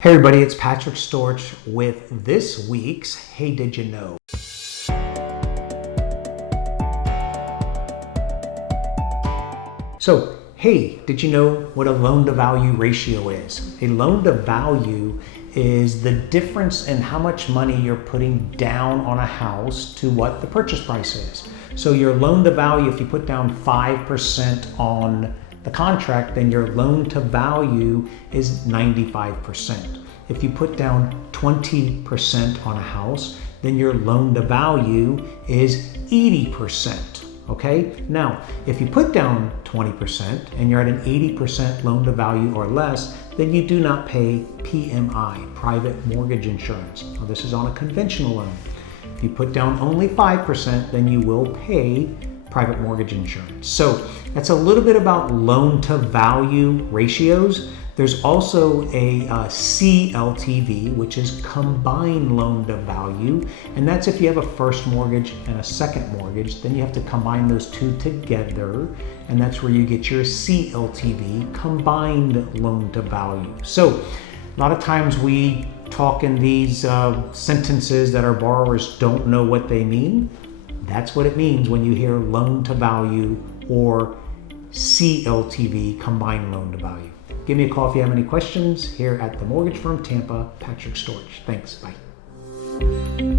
Hey everybody, it's Patrick Storch with this week's Hey Did You Know? So, hey, did you know what a loan-to-value ratio is? A loan-to-value is the difference in how much money you're putting down on a house to what the purchase price is. So your loan-to-value, if you put down 5% on the contract, then your loan to value is 95%. If you put down 20% on a house, then your loan to value is 80%. Okay? Now, if you put down 20% and you're at an 80% loan to value or less, then you do not pay PMI, private mortgage insurance. Now, this is on a conventional loan. If you put down only 5%, then you will pay private mortgage insurance. So that's a little bit about loan to value ratios. There's also a CLTV, which is combined loan to value. And that's if you have a first mortgage and a second mortgage, then you have to combine those two together. And that's where you get your CLTV, combined loan to value. So a lot of times we talk in these sentences that our borrowers don't know what they mean. That's what it means when you hear loan to value or CLTV, combined loan to value. Give me a call if you have any questions here at the Mortgage Firm Tampa, Patrick Storch. Thanks, bye.